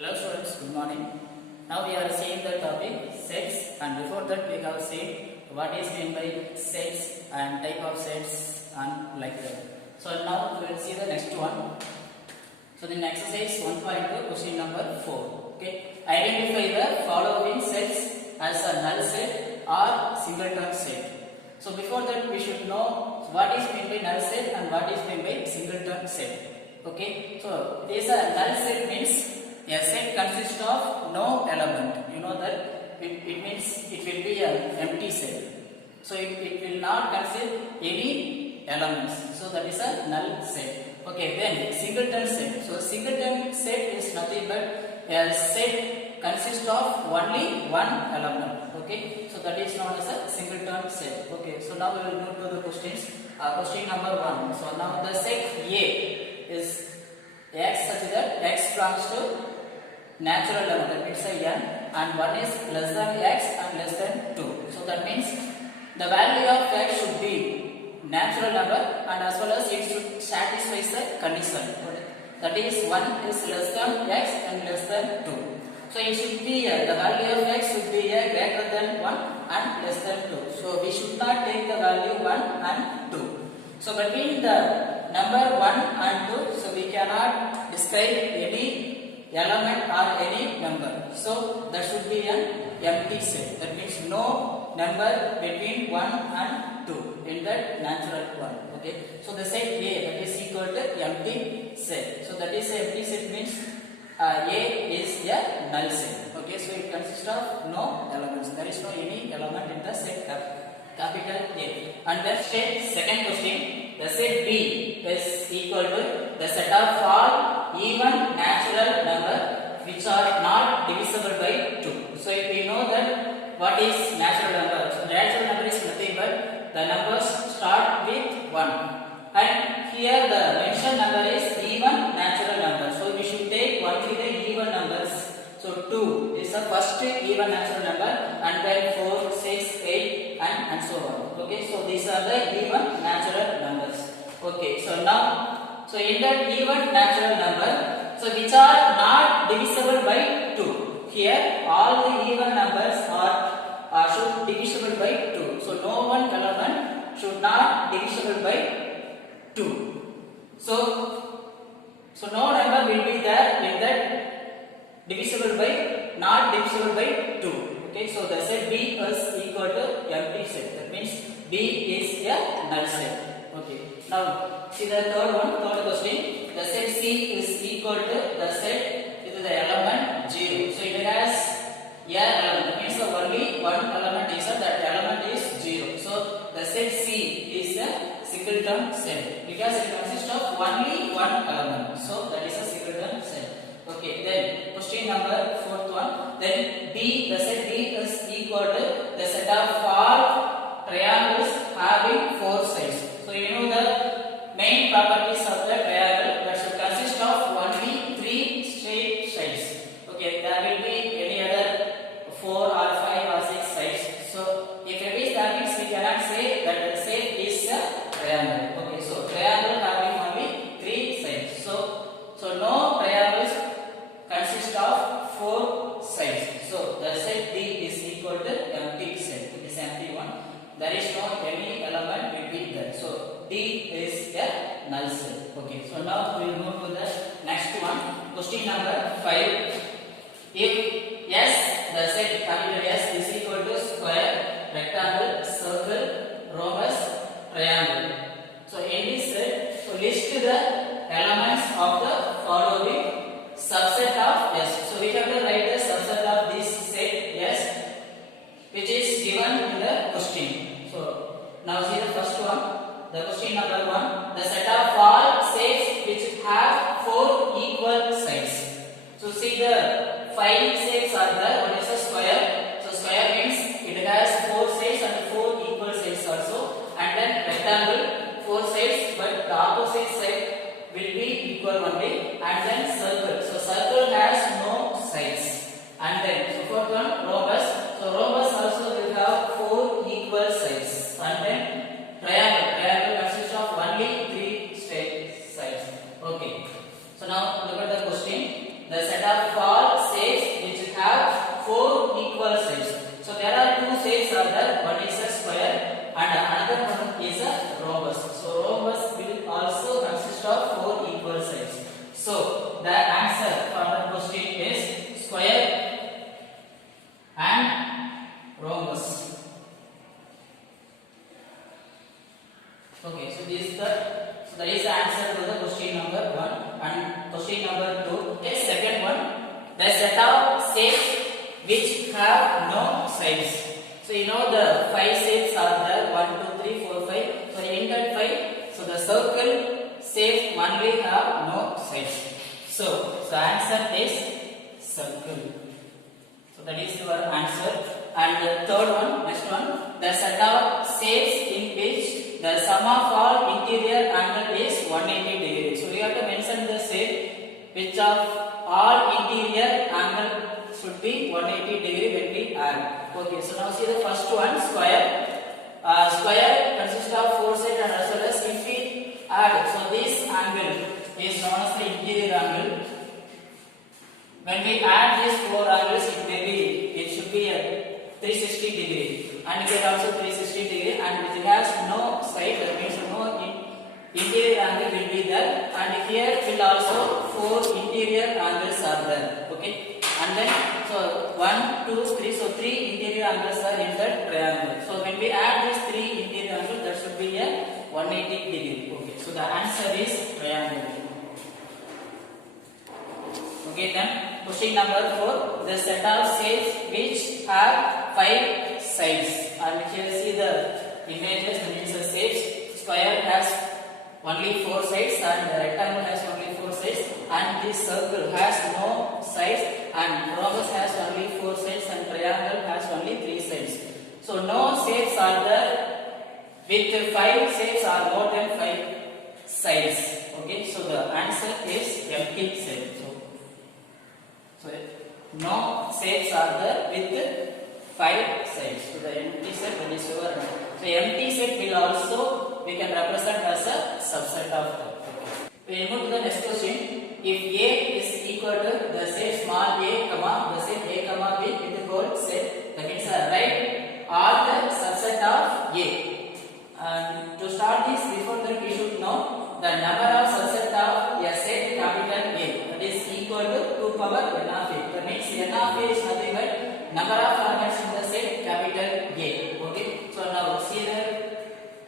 Hello students, good morning. Now we are seeing the topic sets, and before that we have seen what is meant by sets and type of sets and like that. So now we will see the next one. So in exercise 1.2 question number 4. Okay, identify the following sets as a null set or singleton set. So before that we should know what is meant by null set and what is meant by singleton set. Okay, so this null set means a set consists of no element. You know that it means it will be an empty set. So it will not consist any elements. So that is a null set. Okay, then singleton set. So singleton set is nothing but a set consists of only one element. Okay, so that is known as a singleton set. Okay, so now we will move to the questions. Question number 1. So now the set A is x such that x belongs to natural number, that means n, and 1 is less than x and less than 2. So that means the value of x should be natural number and as well as it should satisfy the condition. That is 1 is less than x and less than 2. So it should be the value of x should be greater than 1 and less than 2. So we should not take the value 1 and 2. So between the number 1 and 2, so we cannot describe any element or any number. So that should be an empty set. That means no number between 1 and 2 in that natural one. Okay. So the set A, that is equal to empty set. So that is empty set means A is a null set. Okay. So it consists of no elements. There is no any element in the set capital A. And then second question, the set B is equal to the set of all even natural number which are not divisible by 2. So if we know that what is natural number, so natural number is nothing but the numbers start with 1, and here the mentioned number is even natural number. So we should take only the even numbers. So 2 is the first even natural number, and then 4, 6, 8 and so on. Okay, so these are the even natural numbers. Okay, so now, so in that even natural number, so which are not divisible by 2. Here all the even numbers are should divisible by 2. So no one element should not divisible by 2. So no number will be there in that divisible by, not divisible by 2. Okay, so the set B is equal to empty set. That means B is a null set. Okay. Now see the third question. The set C is equal to the set with the element 0. So it has a element. That means only one element is that element is 0. So the set C is a singleton set because it consists of only one element. So that is a singleton set. Okay, then question number 4th one. Then B, the set B is equal to the set of all triangles having 4 sides. So you know the main properties of the triangle that should consist of only 3 straight sides. Okay, there will be any other 4 or 5 or 6 sides. So if it is that means we cannot say that the set is a triangle. Okay, so triangle having only 3 sides. So no triangles consist of 4 sides. So the set D is equal to empty set. It is empty one. There is no any element will be there. So D is a null set. Okay. So now we will move to the next one. Question number 5. If S, the set capital S is equal to square, rectangle, circle, rhombus, triangle. So in this set, so list the elements of the following subset of S. So we have to write the subset of this set S, which is given in the question. So now see the first one. The question number 1. The set of all sets which have 4 equal sides. So see the 5 sets are there. One is a square. So square means it has 4 sides and 4 equal sides also. And then rectangle 4 sides, but the opposite side will be equal only. And then circle. So circle has no sides. And then so fourth one, rhombus. So rhombus also will have 4 equal sides. And then triangle. Triangle consists of only 3 straight sides. Okay. So now look at the question. The set of all sets only have no sides. So answer is circle. So that is your answer. And the third one, next one, the set of sets in which the sum of all interior angle is 180 degrees. So we have to mention the set which of all interior angle should be 180 degree when we add. Okay, so now see the first one, square. Square consists of 4 sides and as well as if we add, so this angle is known as the interior angle. When we add these 4 angles, it should be a 360 degree, and here also 360 degree, and it has no side, that means no interior angle will be there, and here will also 4 interior angles are there. Okay, and then so 1, 2, 3, so 3 interior angles are in that triangle. So when we add these 3 interior angles, that should be a 180 degree. Okay, so the answer is triangle. Okay, then question number 4, the set of sides which have 5 sides, and here see the images, that means the sides. Square has only 4 sides and the rectangle has only 4 sides, and this circle has no sides, and rhombus has only 4 sides, and triangle has only 3 sides. So no sides are there with 5 sides or more than 5 sides. Okay, so the answer is empty set. So no sides are there with 5 sides. So the empty set, that is your. So empty set will also we can represent as a subset of that. Okay. We move to the next question. If A is equal to the set small a, the set a, b with the whole set, that means write all the subset of A. And to start this, before that we should know the number of subset of a set capital A, that is equal to 2 power n of A. That means n of A is nothing but number of elements in the set capital A. Okay, so now see that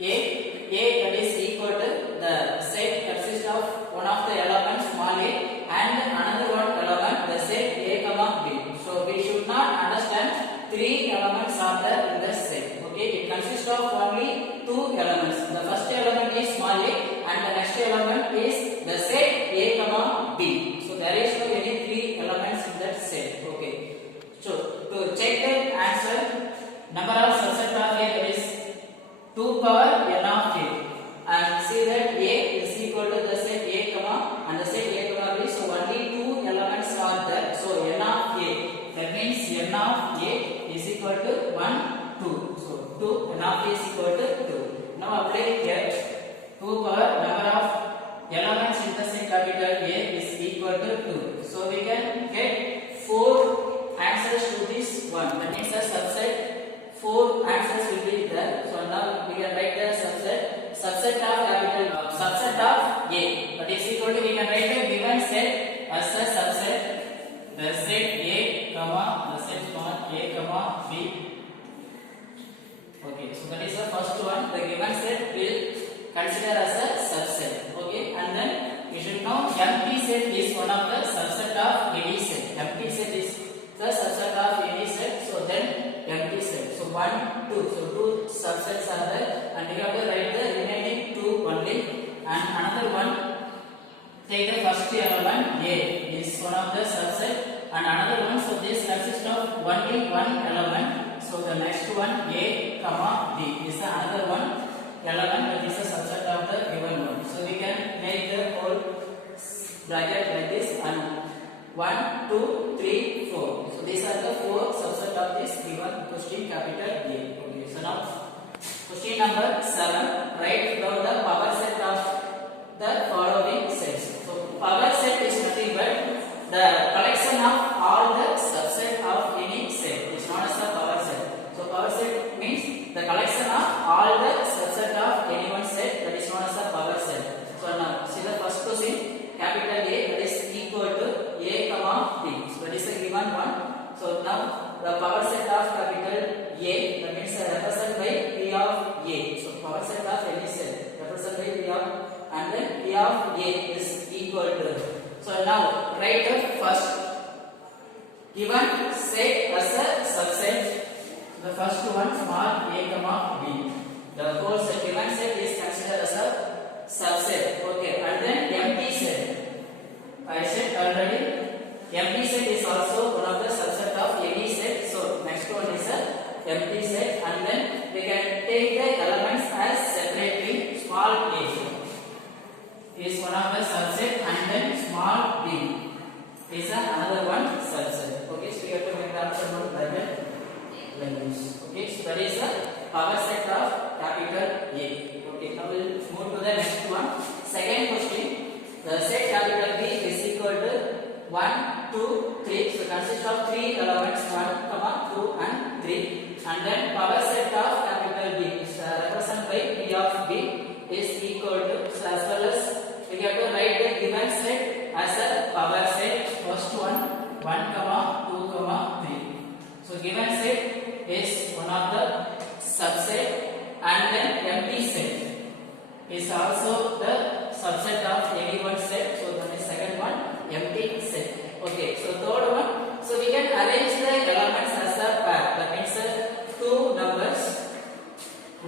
A that is equal to the set consists of one of the elements small a and another one element the set a comma b. So we should not understand 3 elements are there in the set. Okay, it consists of only 2 elements. The first element is small a and the next element is the set a comma b. So there is no any 3 elements in that set. Okay, so to check the answer, number of subset of A, that is 2 power n of A, and see that A is equal to the set A comma and the set A comma B. So only 2 elements are there. So n of A, that means n of A is equal to 1, 2. So 2 n of A is equal to 2. Now apply here 2 power number of elements in the set capital A is equal to 2. So we can get 4 answers to this one. That means the subset 4 answers will be there. So now we can write the subset of capital subset of A, that is equal to, we can write the given set as a subset, the set A comma the set small a comma b. Okay, so that is the first one. The given set will consider as a subset. Okay, and then we should know empty set is one of the subset of any set. Empty set is the subset of any set. So then empty set. So 1, 2. So 2 subsets are there, and we have to write the remaining 2 only. And another one, take the first element A is one of the subset, and another one. So this consists of only 1 element. So the next one A comma B is another one element, that is a subset of the given one. So we can make the whole bracket like this, and 1, 2, 3, 4. So these are the 4 subset of this given question capital A. Okay, so now question number 7. Write down the power set of the following sets. So power set is nothing but the collection of all the subset of any set. It's known as a power set. So power set means the collection of all the subset of any one set, that is known as a power set. So now see the first question, capital A, that is equal to A comma B. So that is a given one. So now the power set of capital A, that means represented by P of A. So power set of any set represented by P of, and then P of A is equal to. So now write the first given set as a subset. The first one small a comma b. The whole set given set is considered as a subset. Okay, and then of the subset, and then small d is another one subset. Okay, so you have to make the answer note like this. Okay, so that is the power set of capital A. Okay, now we'll move to the next one. Second question: the set capital B is equal to 1, 2, 3. So consists of 3 elements 1, 2 and 3. And then power set of capital B is represented by P of B is equal to, so as well as we have to write the given set as a power set. First one 1, 2, 3. So given set is one of the subset, and then empty set is also the subset of any one set. So that is second one, empty set. Okay, so third one, so we can arrange the elements as a pair. That means two numbers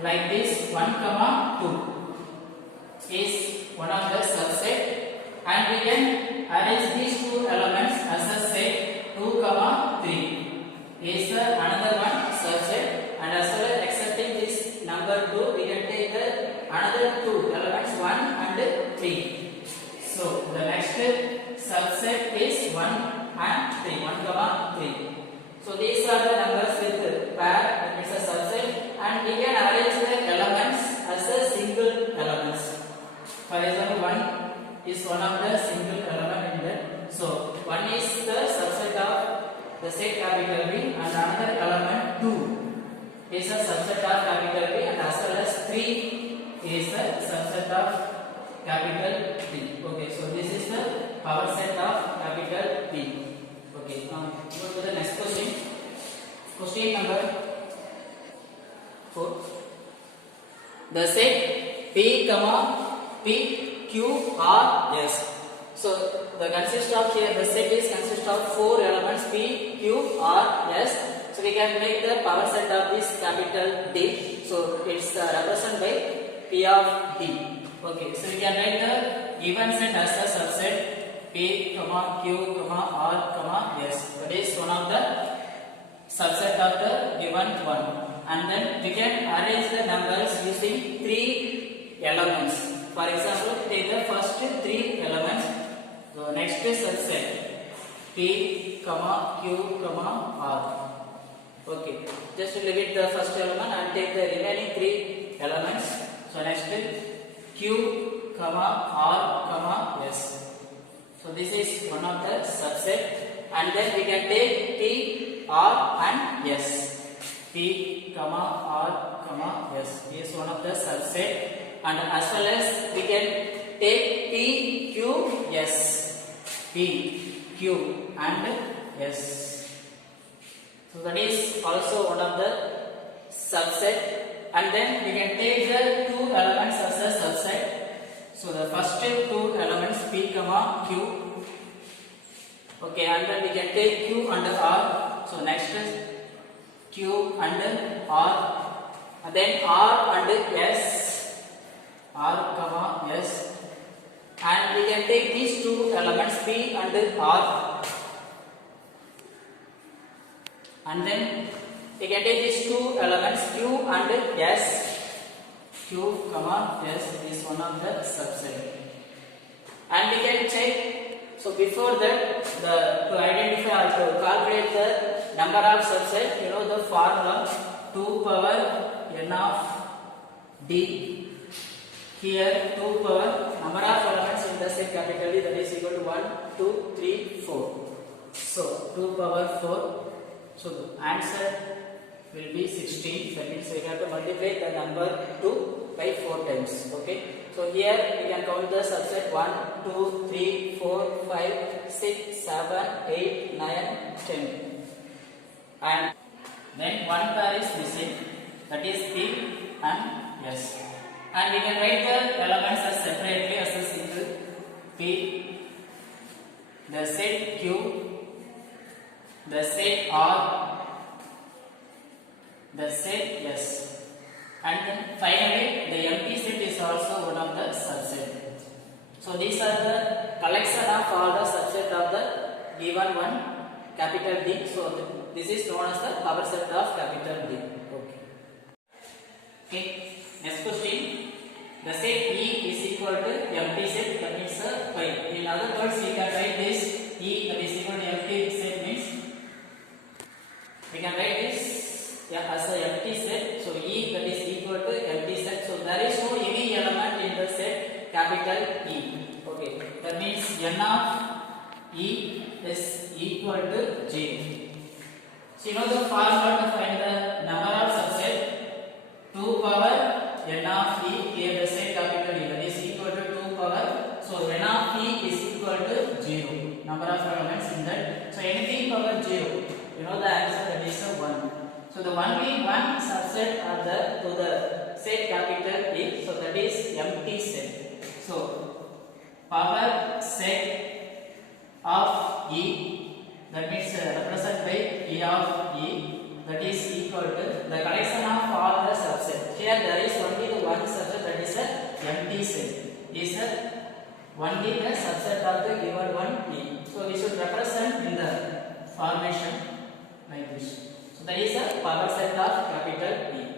like this 1, 2 is one of the subset, and we can arrange these two elements as a set 2, 3 is another one subset, and as well as accepting this number 2, we can take the another two elements 1 and 3. So the next subset is 1 and 3, 1, 3. So these are the numbers with pair, that is a subset, and we can arrange the elements as a single elements. For example, 1 is one of the single element in that. So 1 is the subset of the set capital B, and another element 2 is a subset of capital B, and as well as 3 is the subset of capital B. Okay, so this is the power set of capital B. Okay, now go to the next question. Question number 4. The set P, P, Q, R, S. So the consist of here, the set is consist of 4 elements P, Q, R, S. So we can make the power set of this capital D. So it's represented by P of D. Okay, so we can write the given set as a subset P, Q, R, S. That is one of the subset of the given one. And then we can arrange the numbers using 3 elements. For example, take the first 3 elements. So next subset P, Q, R. Okay, just delete the first element and take the remaining 3 elements. So next Q, R, S. So this is one of the subset, and then we can take P, R and S. P, R, S is one of the subset, and as well as we can take P, Q, S. P, Q and S. So that is also one of the subset, and then we can take the 2 elements as a subset. So the first 2 elements P, Q. Okay, and then we can take Q and R. So next is Q and R, and then R and S. R, S. And we can take these 2 elements P and R, and then we can take these 2 elements Q and S. Q, S is one of the subset, and we can check. So before that, to identify or to calculate the number of subset, you know the formula 2 power n of d. Here 2 power number of elements in the set capital D, that is equal to 1, 2, 3, 4. So 2 power 4. So the answer will be 16. That means we have to multiply the number 2 by 4 times. Okay. So here we can count the subset 1, 2, 3, 4, 5, 6, 7, 8, 9, 10. And then one pair is missing. That is P and S. And we can write the elements as separately as a single P, the set Q, the set R, the set S. And then finally the empty set is also one of the subset. So these are the collection of all the subset of the given one, capital D. So this is known as the power set of capital D. Okay. Okay. Next question. The set E is equal to empty set, that means pi. In other words, we can write this E that is equal to empty set means we can write this as a empty set. So E that is equal to empty set. So there is no any element in the set capital E. Okay, that means n of E is equal to 0. So you know the formula to find the number of subset 2 power n of E, here the set capital E that is equal to 2 power. So n of E is equal to 0. Number of elements in that. So anything power 0, you know the answer, that is 1. So the only one subset are the to the set capital E. So that is empty set. So power set of E, that means represented by E of E, that is equal to the collection of all the subset. Here there is only the one subset, that is a empty set. Is only the subset of the given one E. So we should represent in the formation like this. So that is a power set of capital E.